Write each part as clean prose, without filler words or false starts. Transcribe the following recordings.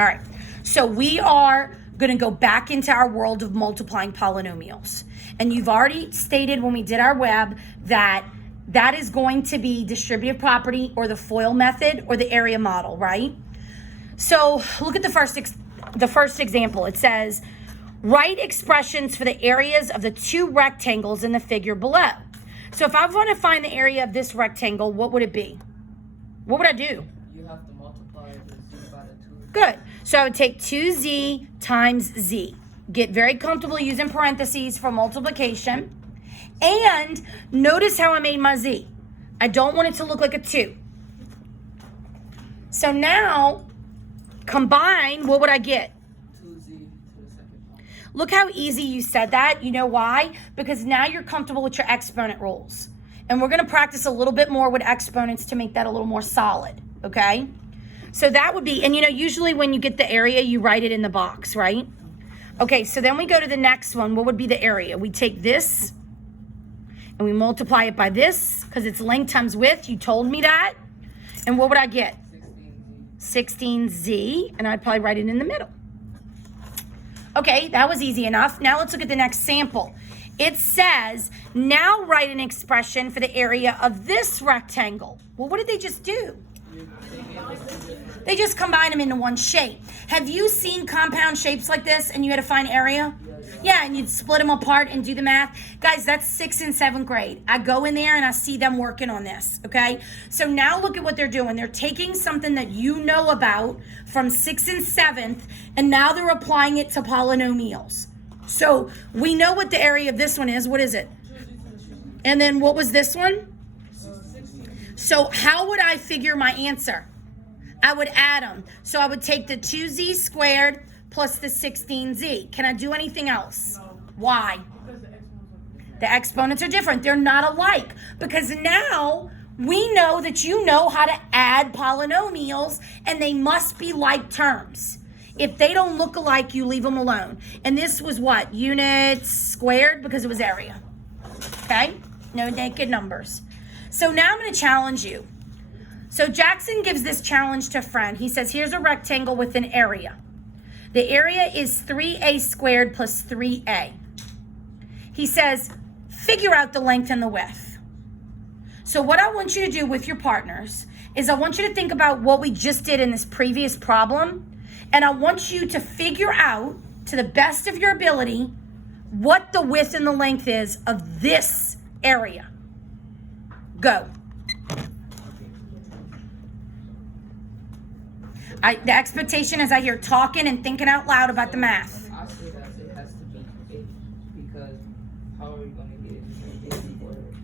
All right, so we are going to go back into our world of multiplying polynomials. And you've already stated when we did our web that that is going to be distributive property or the FOIL method or the area model, right? So look at the first example. It says, write expressions for the areas of the two rectangles in the figure below. So if I want to find the area of this rectangle, what would it be? What would I do? You have to multiply the z by the 2. Good. So I would take 2z times z. Get very comfortable using parentheses for multiplication. And notice how I made my z. I don't want it to look like a 2. So now, combine, what would I get? 2z to the second power. Look how easy you said that. You know why? Because now you're comfortable with your exponent rules. And we're going to practice a little bit more with exponents to make that a little more solid, okay? So that would be, and you know, usually when you get the area, you write it in the box, right? Okay, so then we go to the next one. What would be the area? We take this and we multiply it by this because it's length times width. You told me that. And what would I get? 16z, and I'd probably write it in the middle. Okay, that was easy enough. Now let's look at the next sample. It says, now write an expression for the area of this rectangle. Well, what did they just do? They just combined them into one shape. Have you seen compound shapes like this and you had to find area? Yeah, and you'd split them apart and do the math. Guys, that's 6th and 7th grade. I go in there and I see them working on this, okay? So now look at what they're doing. They're taking something that you know about from 6th and 7th, and now they're applying it to polynomials. So we know what the area of this one is. What is it? And then what was this one? So how would I figure my answer? I would add them. So I would take the 2z squared plus the 16z. Can I do anything else? No. Why? Because the exponents are different. They're not alike. Because now we know that you know how to add polynomials and they must be like terms. If they don't look alike, you leave them alone. And this was what? Units squared because it was area. Okay? No naked numbers. So now I'm going to challenge you. So Jackson gives this challenge to a friend. He says, here's a rectangle with an area. The area is 3a squared plus 3a. He says, figure out the length and the width. So what I want you to do with your partners is I want you to think about what we just did in this previous problem. And I want you to figure out, to the best of your ability, what the width and the length is of this area. Go. The expectation is I hear talking and thinking out loud about the math. I say that it has to be 8 because how are you going to get 8 squared?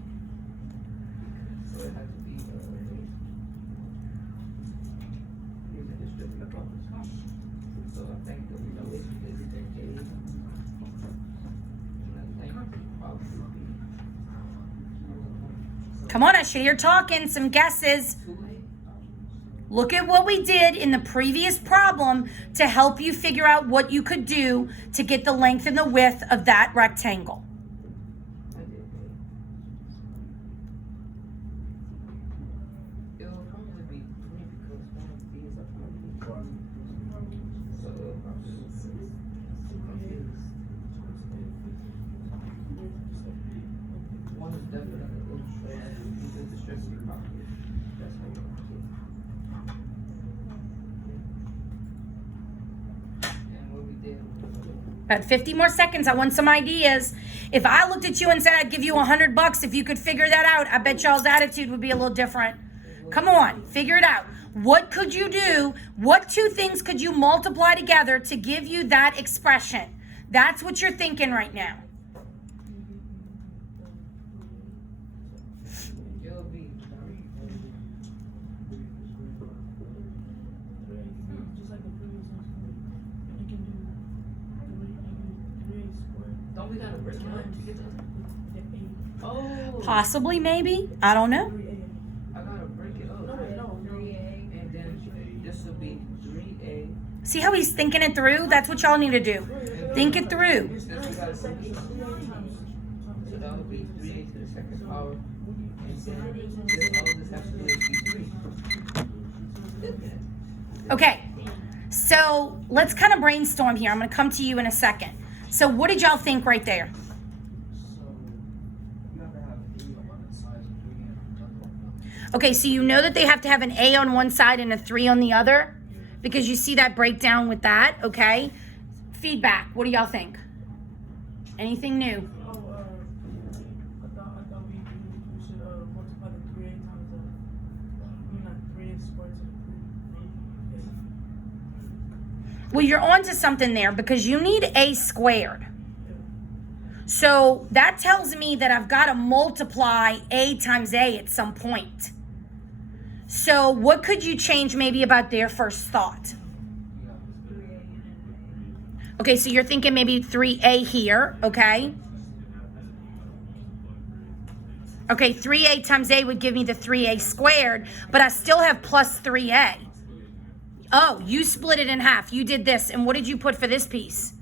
So it has to be 8. Using distributive property. So I think that we know it is 8. And I think probably be. Come on, I should hear talking, some guesses. Look at what we did in the previous problem to help you figure out what you could do to get the length and the width of that rectangle. It will probably be 3 because one of these are probably so it will probably be 6. Confused. One is definitely because the stress is property. That's how you want to do it. And what we did was About 50 more seconds. I want some ideas. If I looked at you and said I'd give you $100 if you could figure that out, I bet y'all's attitude would be a little different. Come on, figure it out. What could you do? What 2 things could you multiply together to give you that expression? That's what you're thinking right now. it'll be don't we gotta break it up to get that? Oh, Possibly, maybe. I don't know. I gotta break it up. And then this will be 3a. See how he's thinking it through? That's what y'all need to do. Think it through. So that would be 3a to the second power. And then all this has to do is be 3. Okay. So let's kind of brainstorm here. I'm going to come to you in a second. So what did y'all think right there? Okay, so you know that they have to have an A on one side and a 3 on the other? Because you see that breakdown with that, okay? Feedback, what do y'all think? Anything new? I thought we should multiply the 3A times the, not 3A squared to the 3A. Well, you're onto something there because you need A squared. So that tells me that I've got to multiply A times A at some point. So what could you change maybe about their first thought? Okay, so you're thinking maybe 3A here, okay? Okay, 3A times A would give me the 3A squared, but I still have plus 3A. Oh, you split it in half. You did this. And what did you put for this piece?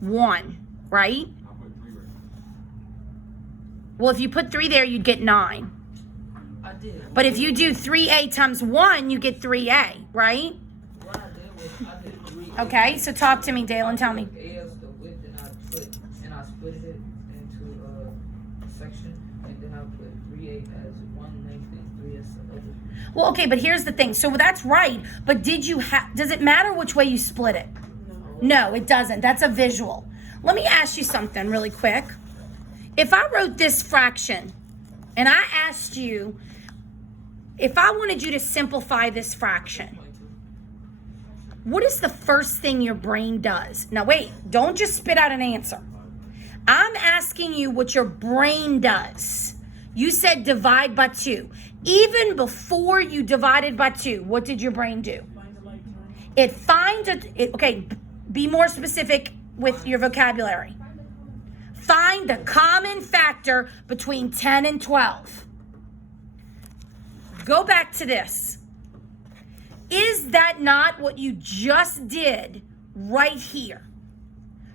1, right? Well, if you put 3 there, you'd get 9. I did. But if you do 3A times 1, you get 3A, right? What I did was I did 3A. Okay, so talk to me, Dalen, tell me. A as the width, and I split it into a section, and then I put 3A as one length and 3 as the other. Well, okay, but here's the thing. So that's right, but does it matter which way you split it? No, it doesn't. That's a visual. Let me ask you something really quick. If I wrote this fraction and I asked you if I wanted you to simplify this fraction, what is the first thing your brain does? Now wait, don't just spit out an answer. I'm asking you what your brain does. You said divide by 2. Even before you divided by 2, what did your brain do? Find the like term. It finds okay, be more specific with your vocabulary. Find the common factor between 10 and 12. Go back to this. Is that not what you just did right here?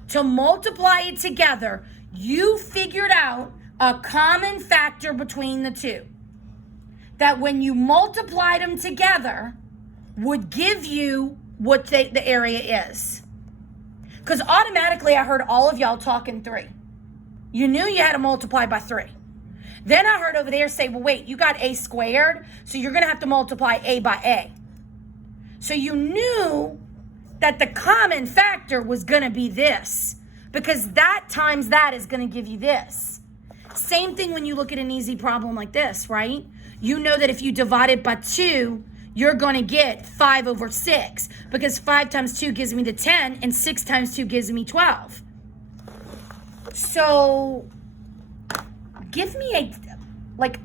To multiply it together, you figured out a common factor between the two. That when you multiplied them together would give you what the area is. Because automatically I heard all of y'all talking 3. You knew you had to multiply by 3. Then I heard over there say, well, wait, you got A squared, so you're going to have to multiply A by A. So you knew that the common factor was going to be this, because that times that is going to give you this. Same thing when you look at an easy problem like this, right? You know that if you divide it by 2, you're going to get 5 over 6, because 5 times 2 gives me the 10, and 6 times 2 gives me 12. So give me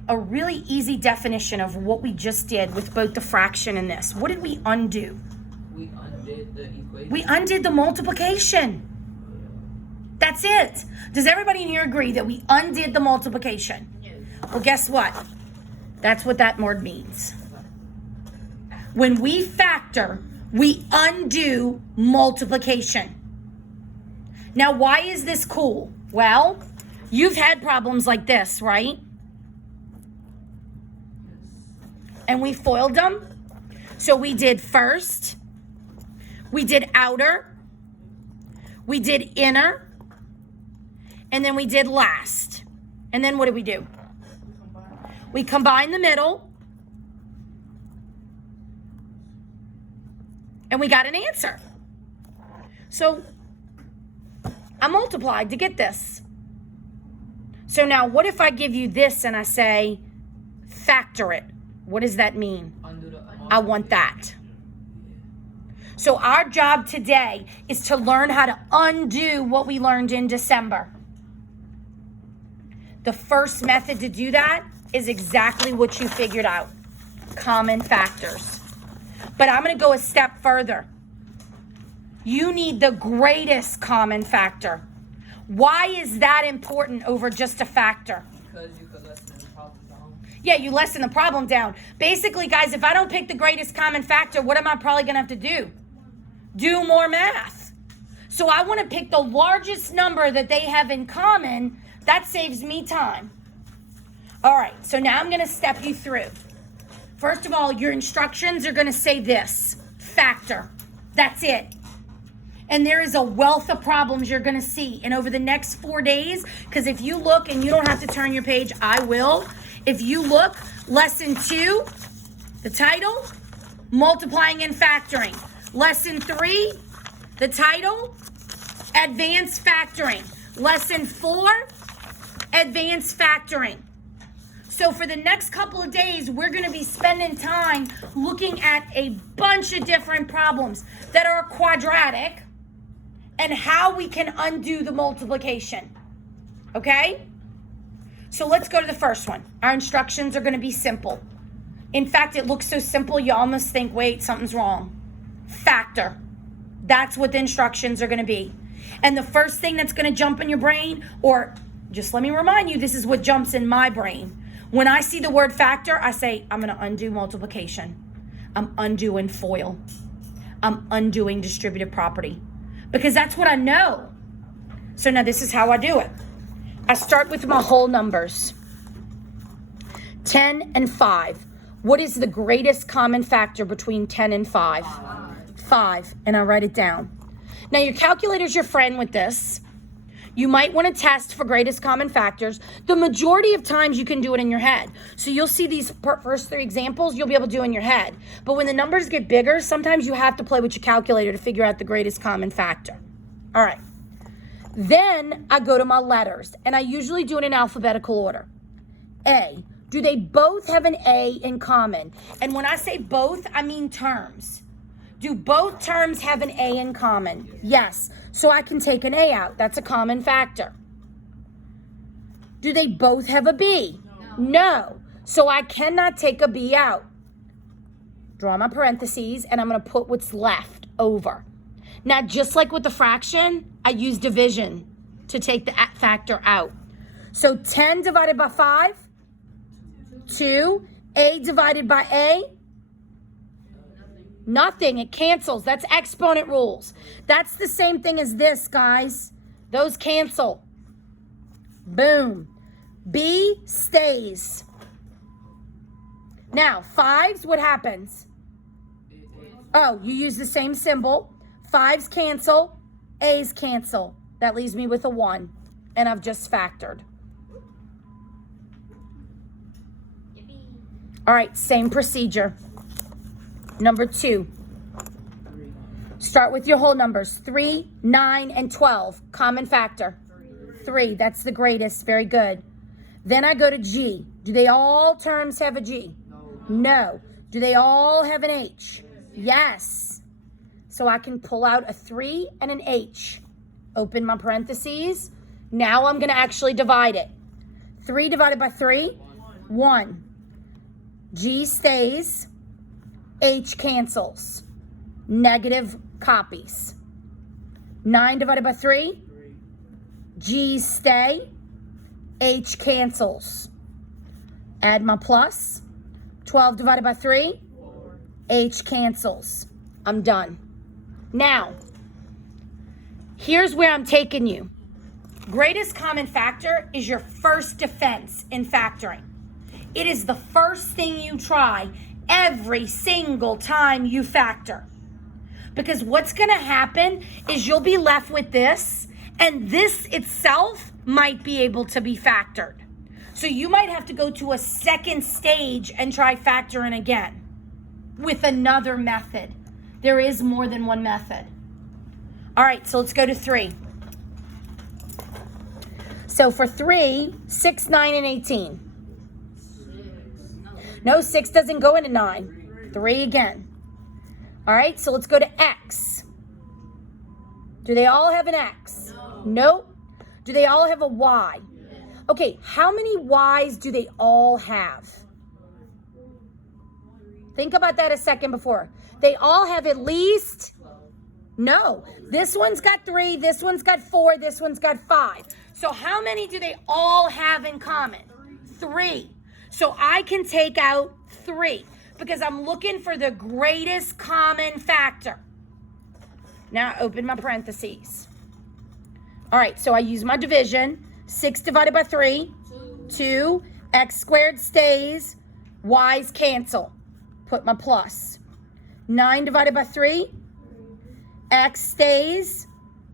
a really easy definition of what we just did with both the fraction and this. What did we undo? We undid the equation. We undid the multiplication. That's it. Does everybody in here agree that we undid the multiplication? Yes. Well, guess what? That's what that word means. When we factor, we undo multiplication. Now, why is this cool? Well, you've had problems like this, right? And we foiled them. So we did first, we did outer, we did inner, and then we did last. And then what did we do? We combined the middle, and we got an answer. So I multiplied to get this. So now what if I give you this and I say factor it? What does that mean? I want that. So our job today is to learn how to undo what we learned in December. The first method to do that is exactly what you figured out. Common factors. But I'm going to go a step further. You need the greatest common factor. Why is that important over just a factor? Because you could lessen the problem down. Yeah, you lessen the problem down. Basically, guys, if I don't pick the greatest common factor, what am I probably going to have to do? Do more math. So I want to pick the largest number that they have in common. That saves me time. All right, so now I'm going to step you through. First of all, your instructions are going to say this, factor. That's it. And there is a wealth of problems you're going to see. And over the next 4 days, because if you look, and you don't have to turn your page, I will. If you look, lesson 2, the title, multiplying and factoring. Lesson 3, the title, advanced factoring. Lesson 4, advanced factoring. So for the next couple of days, we're going to be spending time looking at a bunch of different problems that are quadratic and how we can undo the multiplication. Okay? So let's go to the first one. Our instructions are going to be simple. In fact, it looks so simple, you almost think, wait, something's wrong. Factor. That's what the instructions are going to be. And the first thing that's going to jump in your brain, or just let me remind you, this is what jumps in my brain. When I see the word factor, I say, I'm going to undo multiplication. I'm undoing FOIL. I'm undoing distributive property. Because that's what I know. So now this is how I do it. I start with my whole numbers. 10 and 5. What is the greatest common factor between 10 and 5? 5. And I write it down. Now your calculator's your friend with this. You might want to test for greatest common factors. The majority of times you can do it in your head. So you'll see these first 3 examples, you'll be able to do in your head. But when the numbers get bigger, sometimes you have to play with your calculator to figure out the greatest common factor. All right. Then I go to my letters, and I usually do it in alphabetical order. A. Do they both have an A in common? And when I say both, I mean terms. Do both terms have an A in common? Yes. So I can take an A out. That's a common factor. Do they both have a B? No. So I cannot take a B out. Draw my parentheses, and I'm going to put what's left over. Now, just like with the fraction, I use division to take the factor out. So 10 divided by 5, 2. A divided by A, nothing. It cancels. That's exponent rules. That's the same thing as this, guys. Those cancel. Boom. B stays. Now, 5s, what happens? Oh, you use the same symbol. 5s cancel. A's cancel. That leaves me with a 1. And I've just factored. All right, same procedure. Number 2. Start with your whole numbers. 3, 9, and 12. Common factor. 3. That's the greatest. Very good. Then I go to G. Do they all terms have a G? No. Do they all have an H? Yes. So I can pull out a 3 and an H. Open my parentheses. Now I'm going to actually divide it. 3 divided by 3? 1. G stays. H cancels. Negative copies. 9 divided by 3? G's stay. H cancels. Add my plus. 12 divided by 3? H cancels. I'm done. Now, here's where I'm taking you. Greatest common factor is your first defense in factoring. It is the first thing you try every single time you factor. Because what's going to happen is you'll be left with this, and this itself might be able to be factored. So you might have to go to a second stage and try factoring again with another method. There is more than one method. All right, so let's go to 3. So for 3, 6, 9, and 18. No, 6 doesn't go into 9. 3 again. All right, so let's go to X. Do they all have an X? No. Nope. Do they all have a Y? Okay, how many Y's do they all have? Think about that a second before. They all have at least... No. This one's got 3, this one's got 4, this one's got 5. So how many do they all have in common? 3. So I can take out 3 because I'm looking for the greatest common factor. Now I open my parentheses. All right, so I use my division. 6 divided by 3, 2. X squared stays. Y's cancel. put my plus. 9 divided by 3. X stays.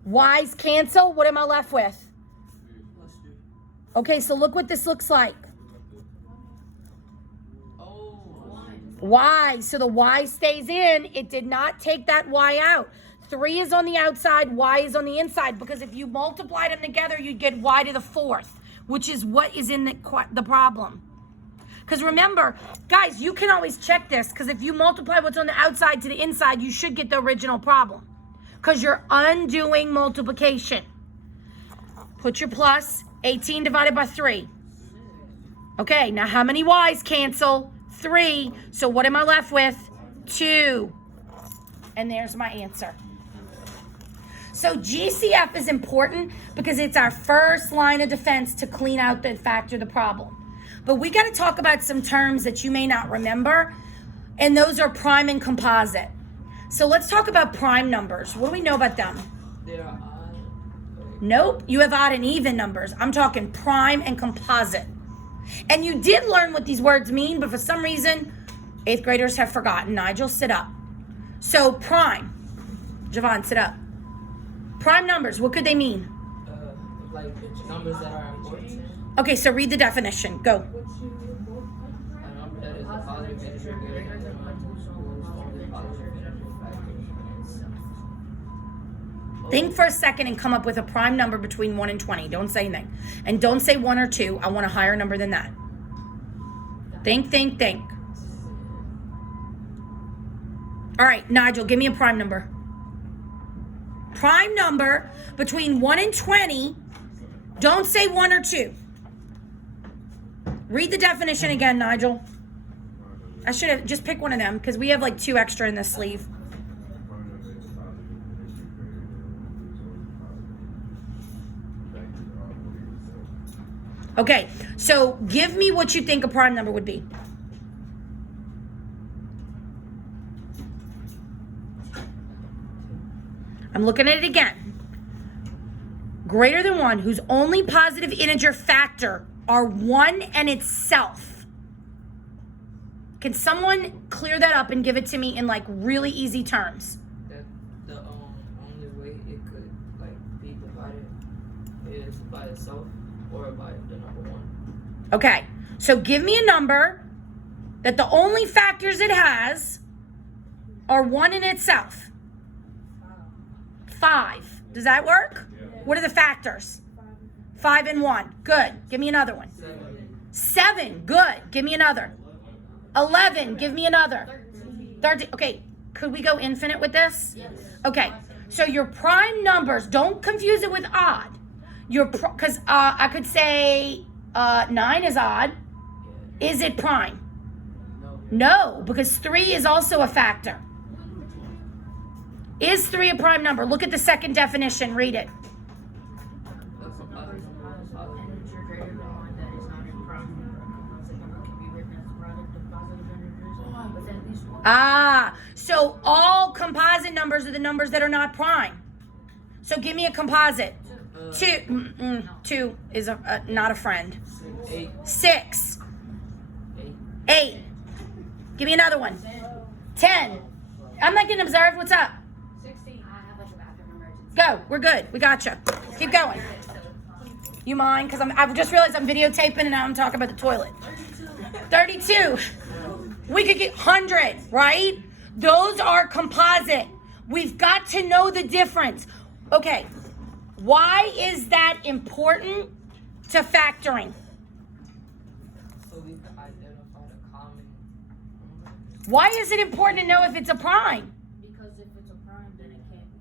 Y's cancel. What am I left with? Okay, so look what this looks like. Oh, Y. So the Y stays in. It did not take that Y out. 3 is on the outside. Y is on the inside. Because if you multiplied them together, you'd get Y to the 4th, which is what is in the problem. Because remember, guys, you can always check this. Because if you multiply what's on the outside to the inside, you should get the original problem. Because you're undoing multiplication. Put your plus. 18 divided by 3. Okay, now how many Y's cancel? 3. So what am I left with? 2. And there's my answer. So GCF is important because it's our first line of defense to clean out the factor, the problem. But we got to talk about some terms that you may not remember, and those are prime and composite. So let's talk about prime numbers. What do we know about them? they are odd. Nope, you have odd and even numbers. I'm talking prime and composite. And you did learn what these words mean, but for some reason, 8th graders have forgotten. Nigel, sit up. So prime. Javon, sit up. Prime numbers, what could they mean? Like numbers that are important. Okay, so read the definition. Go. A number that is a positive integer greater than 1 whose form is positive integer factor. Think for a second and come up with a prime number between 1 and 20. Don't say anything. And don't say 1 or 2. I want a higher number than that. Think. All right, Nigel, give me a prime number. Prime number between 1 and 20. Don't say 1 or 2. Read the definition again, Nigel. I should have just pick one of them because we have like 2 extra in this sleeve. Okay, so give me what you think a prime number would be. I'm looking at it again. Greater than 1, whose only positive integer factor are 1 and itself. Can someone clear that up and give it to me in like really easy terms? That the only way it could like be divided is by itself or by the number 1. Okay, so give me a number that the only factors it has are 1 in itself. 5. Does that work? Yeah. What are the factors? 5 and 1. Good. Give me another one. 7. Good. Give me another. 11. Give me another. 13. Okay. Could we go infinite with this? Yes. Okay. So your prime numbers, don't confuse it with odd. Because I could say 9 is odd. Is it prime? No, because 3 is also a factor. Is 3 a prime number? Look at the second definition. Read it. That's a positive number. Integer greater than 1 that is not a prime number. Composite number can be written as a product of positive integers with at least one. So all composite numbers are the numbers that are not prime. So give me a composite. 2 is not a friend. 8. 6. 8. 8. Give me another one. 10. I'm not getting observed. What's up? 16. I have like a bathroom emergency. Go. We're good. We gotcha. Keep going. You mind? Because I've just realized I'm videotaping and now I'm talking about the toilet. 32. We could get 100, right? Those are composite. We've got to know the difference. Okay. Why is that important to factoring? So we can identify the common number. Why is it important to know if it's a prime? Because if it's a prime, then it can't be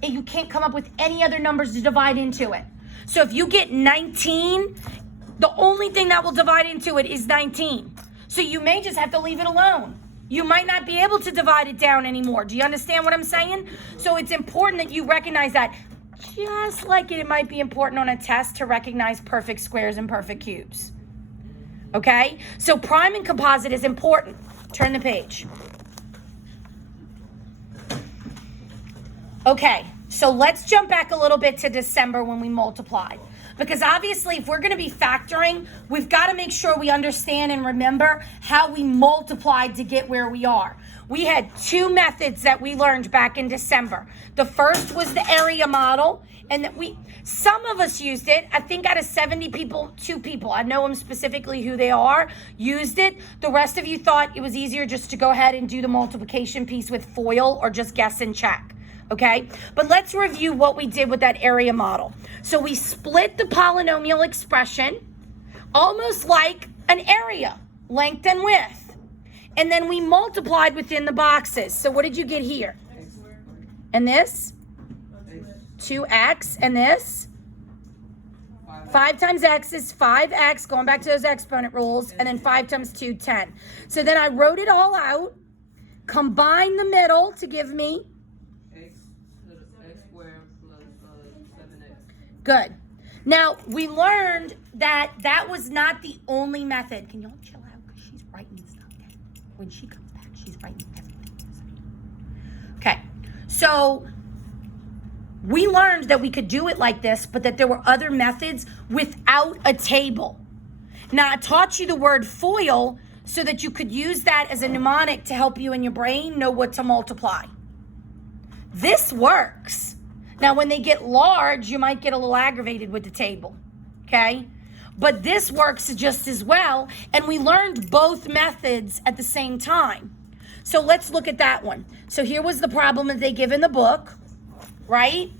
prime. You can't come up with any other numbers to divide into it. So if you get 19, the only thing that will divide into it is 19. So you may just have to leave it alone. You might not be able to divide it down anymore. Do you understand what I'm saying? So it's important that you recognize that. Just like it might be important on a test to recognize perfect squares and perfect cubes. Okay? So prime and composite is important. Turn the page. Okay, so let's jump back a little bit to December when we multiplied. Because obviously, if we're going to be factoring, we've got to make sure we understand and remember how we multiplied to get where we are. We had two methods that we learned back in December. The first was the area model, and that some of us used it. I think out of 70 people, 2 people, I know them specifically who they are, used it. The rest of you thought it was easier just to go ahead and do the multiplication piece with FOIL or just guess and check. Okay, but let's review what we did with that area model. So we split the polynomial expression almost like an area, length and width. And then we multiplied within the boxes. So what did you get here? And this? 2x. And this? 5 times x is 5x, going back to those exponent rules. And then 5 times 2, 10. So then I wrote it all out, combined the middle to give me X squared plus 7x. Good. Now, we learned that that was not the only method. Can y'all chill out? Because she's writing stuff down. When she comes back, she's writing everything. Okay. So, we learned that we could do it like this, but that there were other methods without a table. Now, I taught you the word FOIL so that you could use that as a mnemonic to help you in your brain know what to multiply. This works. Now, when they get large, you might get a little aggravated with the table, okay? But this works just as well, and we learned both methods at the same time. So let's look at that one. So here was the problem that they give in the book, right?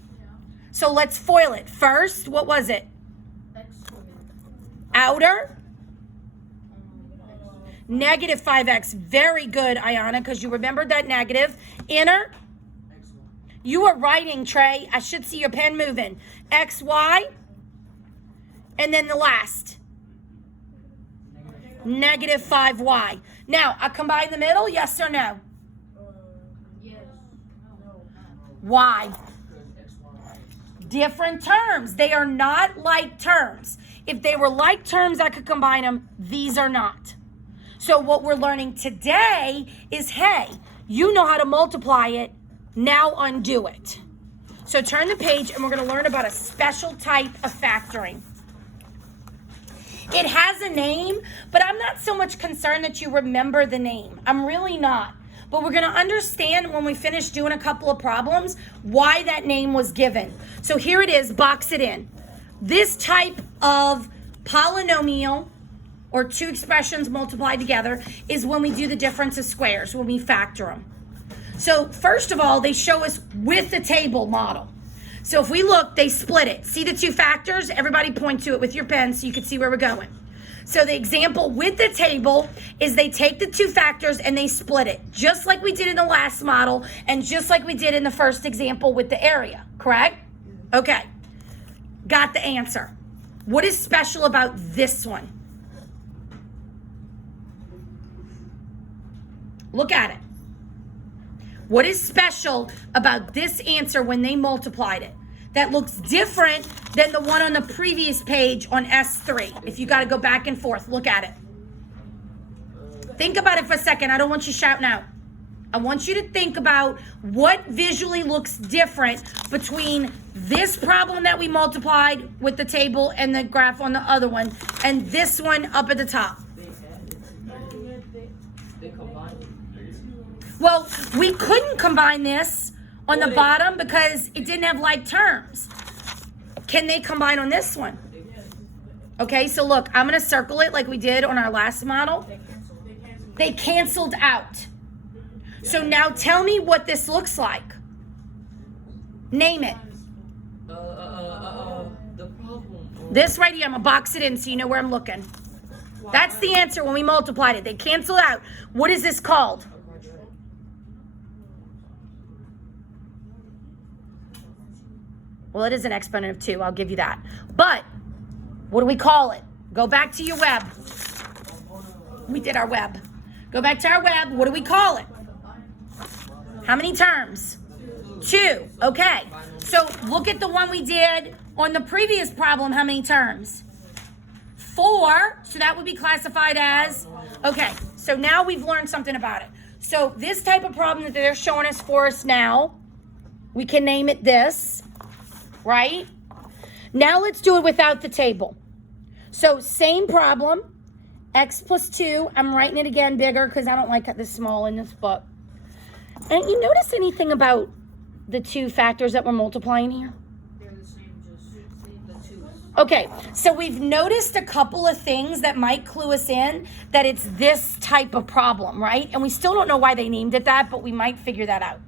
So let's FOIL it. First, what was it? X squared. Outer, negative 5x. Very good, Ayana, because you remembered that negative. Inner, you are writing, Trey. I should see your pen moving. XY. And then the last. Negative 5y. Now, I combine the middle, yes or no? Yes. Why? Different terms. They are not like terms. If they were like terms, I could combine them. These are not. So what we're learning today is, hey, you know how to multiply it. Now undo it. So turn the page and we're going to learn about a special type of factoring. It has a name, but I'm not so much concerned that you remember the name. I'm really not. But we're going to understand when we finish doing a couple of problems why that name was given. So here it is, box it in. This type of polynomial or two expressions multiplied together is when we do the difference of squares, when we factor them. So first of all, they show us with the table model. So if we look, they split it. See the two factors? Everybody point to it with your pen so you can see where we're going. So the example with the table is they take the two factors and they split it, just like we did in the last model and just like we did in the first example with the area, correct? Okay, got the answer. What is special about this one? Look at it. What is special about this answer when they multiplied it that looks different than the one on the previous page on S3? If you got to go back and forth, look at it. Think about it for a second. I don't want you shouting out. I want you to think about what visually looks different between this problem that we multiplied with the table and the graph on the other one and this one up at the top. They combined it. Well, we couldn't combine this on the bottom because it didn't have like terms. Can they combine on this one? Okay, so look, I'm going to circle it like we did on our last model. They canceled out. So now tell me what this looks like. Name it. The problem. This right here, I'm going to box it in so you know where I'm looking. That's the answer when we multiplied it. They canceled out. What is this called? Well, it is an exponent of 2. I'll give you that. But what do we call it? Go back to your web. We did our web. Go back to our web. What do we call it? How many terms? 2. Okay. So look at the one we did on the previous problem. How many terms? 4. So that would be classified as, okay. So now we've learned something about it. So this type of problem that they're showing us for us now, we can name it this. Right? Now let's do it without the table. So same problem, x plus 2. I'm writing it again bigger because I don't like this small in this book. And you notice anything about the two factors that we're multiplying here? They're the same, just the 2. Okay, so we've noticed a couple of things that might clue us in that it's this type of problem, right? And we still don't know why they named it that, but we might figure that out.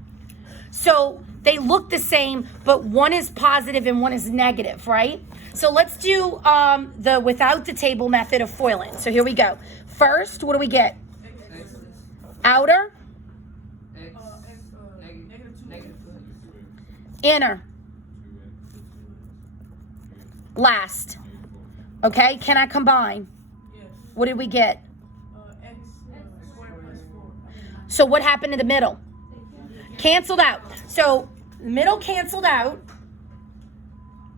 So they look the same, but one is positive and one is negative, right? So let's do the without the table method of FOILing. So here we go. First, what do we get? Outer, X, negative 2. inner, last. Okay, can I combine? Yes. What did we get? X squared plus 4. So what happened in the middle? Canceled out. So the middle canceled out.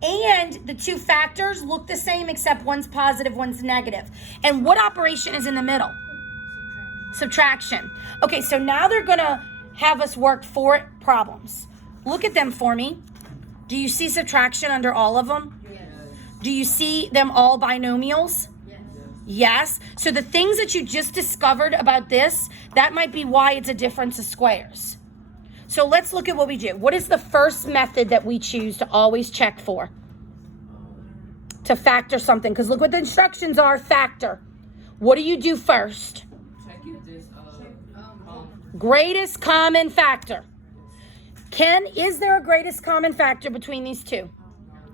And the two factors look the same except one's positive, one's negative. And what operation is in the middle? Subtraction. Okay, so now they're going to have us work 4 problems. Look at them for me. Do you see subtraction under all of them? Yes. Do you see them all binomials? Yes. Yes. So the things that you just discovered about this, that might be why it's a difference of squares. So let's look at what we do. What is the first method that we choose to always check for? To factor something. Because look what the instructions are, factor. What do you do first? Check if this, Greatest common factor. Ken, is there a greatest common factor between these two?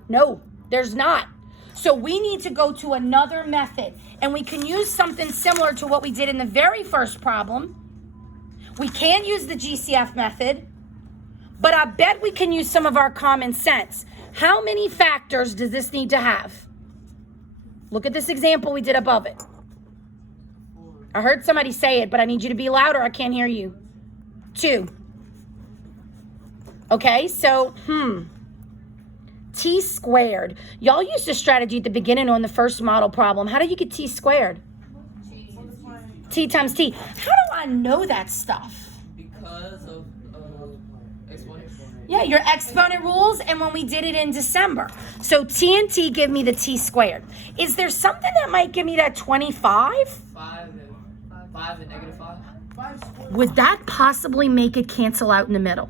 No, there's not. So we need to go to another method. And we can use something similar to what we did in the very first problem. We can use the GCF method, but I bet we can use some of our common sense. How many factors does this need to have? Look at this example we did above it. I heard somebody say it, but I need you to be louder. I can't hear you. 2. Okay, so, t squared. Y'all used a strategy at the beginning on the first model problem. How do you get t squared? T times t. How do I know that stuff? because of exponent. Yeah, your exponent rules, and when we did it in December. So t and t give me the t squared. Is there something that might give me that 25? 5 and negative 5. 5 squared. Would that possibly make it cancel out in the middle?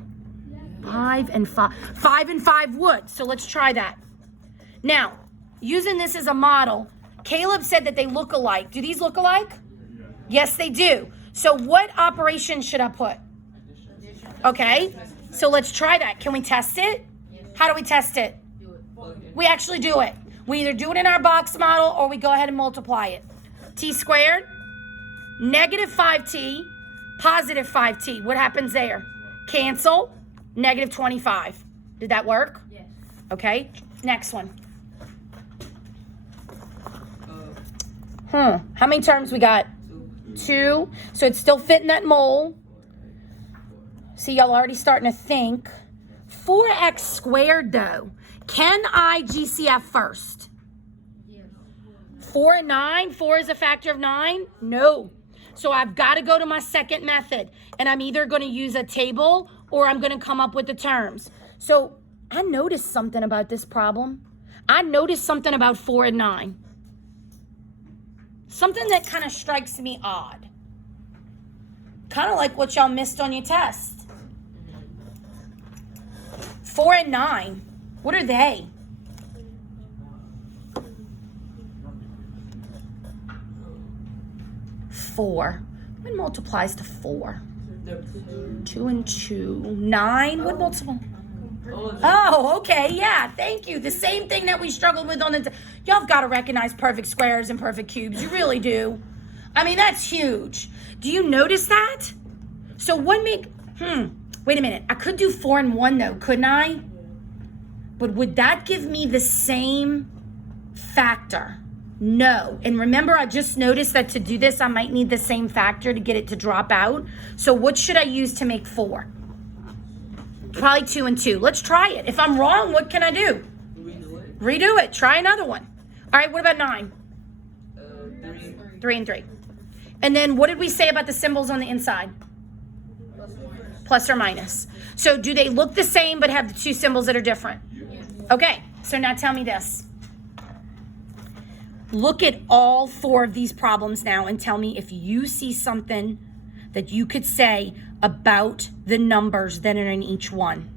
5 and 5. 5 and 5 would. So let's try that. Now, using this as a model, Caleb said that they look alike. Do these look alike? Yes, they do. So what operation should I put? Okay, so let's try that. Can we test it? How do we test it? We actually do it. We either do it in our box model or we go ahead and multiply it. T squared, negative 5t, positive 5t. What happens there? Cancel, negative 25. Did that work? Yes. Okay, next one. Uh, How many terms we got? 2. So it's still fitting that mold. See, y'all already starting to think. 4x squared, though. Can I GCF first? Yes. 4 and 9? 4 is a factor of 9? No. So I've got to go to my second method. And I'm either going to use a table or I'm going to come up with the terms. So I noticed something about this problem. I noticed something about 4 and 9. Something that kind of strikes me odd. Kind of like what y'all missed on your test. 4 and 9. What are they? Four. What multiplies to 4? 2 and 2. 9. What multiplies? Oh, okay, yeah, thank you. The same thing that we struggled with on the... Y'all have got to recognize perfect squares and perfect cubes. You really do. I mean, that's huge. Do you notice that? So what make... Wait a minute. I could do 4 and 1, though, couldn't I? But would that give me the same factor? No. And remember, I just noticed that to do this, I might need the same factor to get it to drop out. So what should I use to make 4? Probably 2 and 2. Let's try it. If I'm wrong, what can I do? Redo it. Try another one. All right, what about 9? 3. 3 and 3. And then what did we say about the symbols on the inside? Plus or minus. So do they look the same but have the 2 symbols that are different? Okay, So now tell me this. Look at all 4 of these problems now and tell me if you see something that you could say about the numbers that are in each one.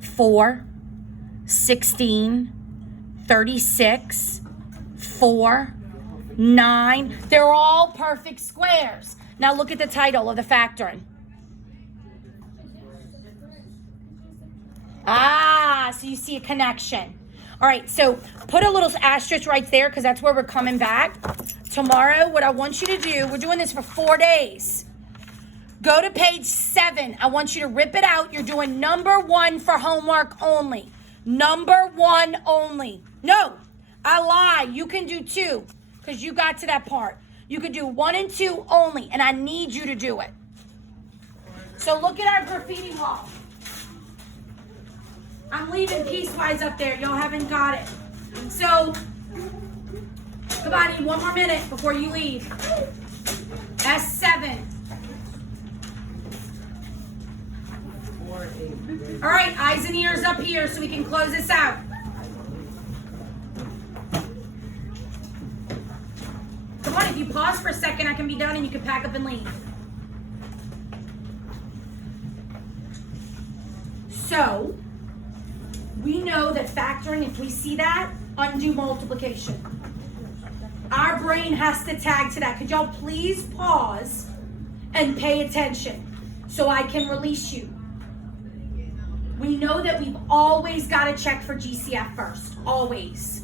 4, 16, 36, 4, 9. They're all perfect squares. Now look at the title of the factoring. Ah, so you see a connection. All right, so put a little asterisk right there because that's where we're coming back. Tomorrow, what I want you to do, we're doing this for 4 days. Go to page 7. I want you to rip it out. You're doing number 1 for homework only. Number 1 only. No, I lie. You can do 2 because you got to that part. You can do 1 and 2 only, and I need you to do it. So look at our graffiti wall. I'm leaving piecewise up there. Y'all haven't got it. So, come on, I need 1 more minute before you leave. S7. All right, eyes and ears up here so we can close this out. Come on, if you pause for a second, I can be done and you can pack up and leave. So, we know that factoring, if we see that, undo multiplication. Our brain has to tag to that. Could y'all please pause and pay attention so I can release you? We know that we've always got to check for GCF first, always.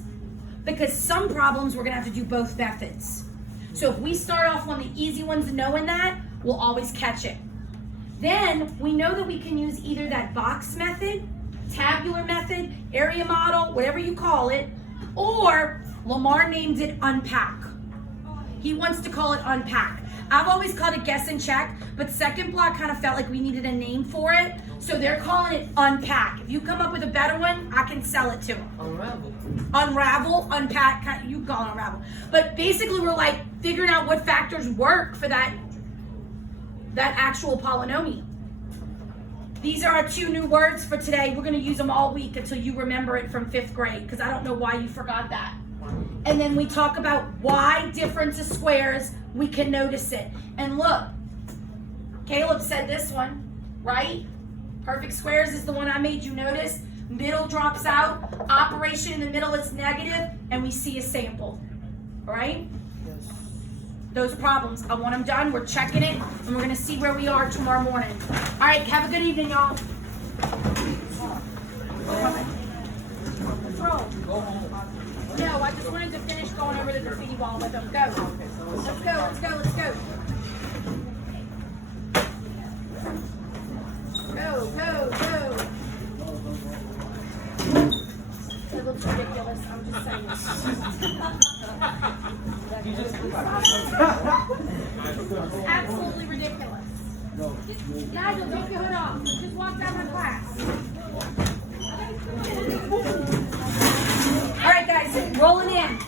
Because some problems we're going to have to do both methods. So if we start off on the easy ones knowing that, we'll always catch it. Then we know that we can use either that box method, tabular method, area model, whatever you call it, or Lamar named it unpack. He wants to call it unpack. I've always called it guess and check, but Second Block kind of felt like we needed a name for it, so they're calling it unpack. If you come up with a better one, I can sell it to them. Unravel. Unravel, unpack, you call it unravel. But basically we're like figuring out what factors work for that actual polynomial. These are our 2 new words for today. We're going to use them all week until you remember it from 5th grade, because I don't know why you forgot that. And then we talk about why difference of squares, we can notice it. And look, Caleb said this one, right? Perfect squares is the one I made you notice. Middle drops out, operation in the middle is negative, and we see a sample, all right? Those problems, I want them done. We're checking it, and we're going to see where we are tomorrow morning. All right, have a good evening, y'all. No, I just wanted to finish going over the graffiti wall with them. Go. Let's go, let's go, let's go. Go, go, go. It looks ridiculous, I'm just saying. It's absolutely ridiculous. Nigel, take your hood off. Just walked out of my class. All right, guys, rolling in.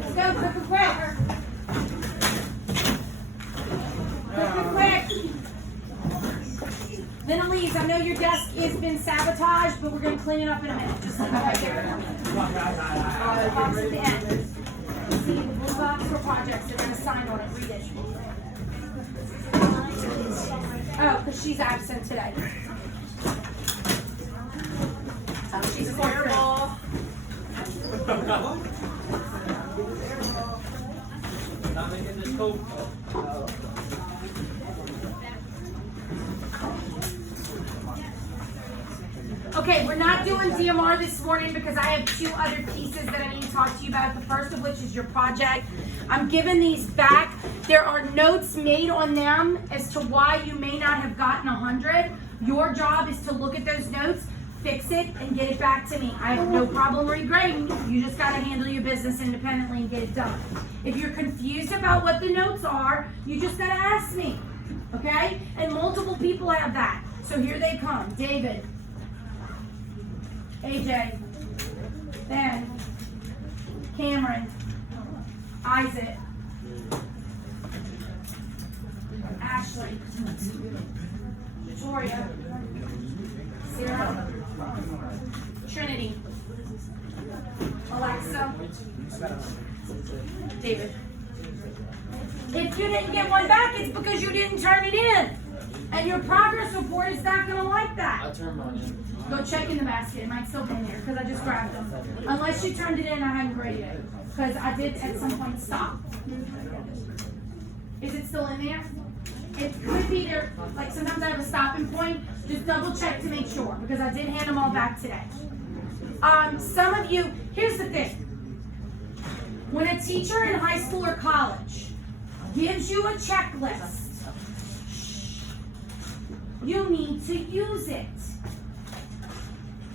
Let's go, quick and quick. Quick and quick. Then Elise, I know your desk has been sabotaged, but we're going to clean it up in a minute. Just leave it right there. The box at the end. See the blue box for projects. They're going to sign on it. Read it. Oh, because she's absent today. Oh, she's a fireball. Not making this coat. Okay, we're not doing DMR this morning because I have 2 other pieces that I need to talk to you about. The first of which is your project. I'm giving these back. There are notes made on them as to why you may not have gotten 100. Your job is to look at those notes, fix it, and get it back to me. I have no problem regrading. You just got to handle your business independently and get it done. If you're confused about what the notes are, you just got to ask me, okay? And multiple people have that. So here they come. David, AJ, Ben, Cameron, Isaac, Ashley, Victoria. Sarah. Trinity. Alexa. David. If you didn't get one back, it's because you didn't turn it in. And your progress report is not going to like that. I turned mine in. Go check in the basket. It might still be in there because I just grabbed them. Unless you turned it in, I hadn't graded it. Because I did at some point stop. Is it still in there? It could be there. Like sometimes I have a stopping point. Just double check to make sure because I did hand them all back today. Some of you, here's the thing. When a teacher in high school or college gives you a checklist, you need to use it.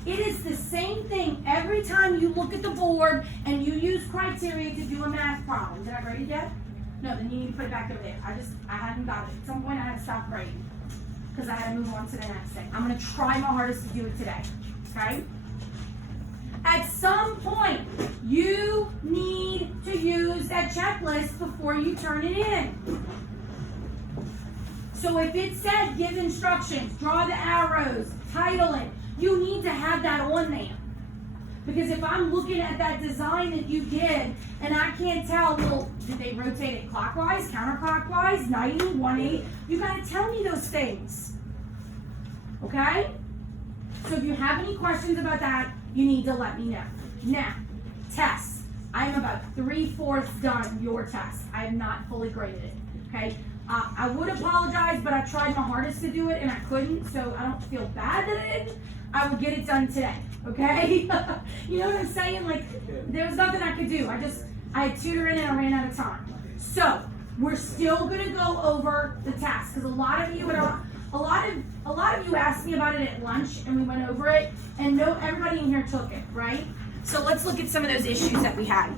It is the same thing every time you look at the board and you use criteria to do a math problem. Did I grade it yet? No, then you need to put it back over there. I hadn't got it. At some point I had to stop grading because I had to move on to the next thing. I'm going to try my hardest to do it today, okay? At some point, you need to use that checklist before you turn it in. So if it said give instructions, draw the arrows, title it, you need to have that on there. Because if I'm looking at that design that you did and I can't tell, well, did they rotate it clockwise, counterclockwise, 90, 180? You got to tell me those things. Okay? So if you have any questions about that, you need to let me know. Now, tests. I'm about 3/4 done your test. I have not fully graded it. Okay? I would apologize, but I tried my hardest to do it and I couldn't, so I don't feel bad that I didn't. I would get it done today. Okay? You know what I'm saying? Like, there was nothing I could do. I had tutoring and I ran out of time. So, we're still gonna go over the task because a lot of you asked me about it at lunch and we went over it and everybody in here took it, right? So let's look at some of those issues that we had.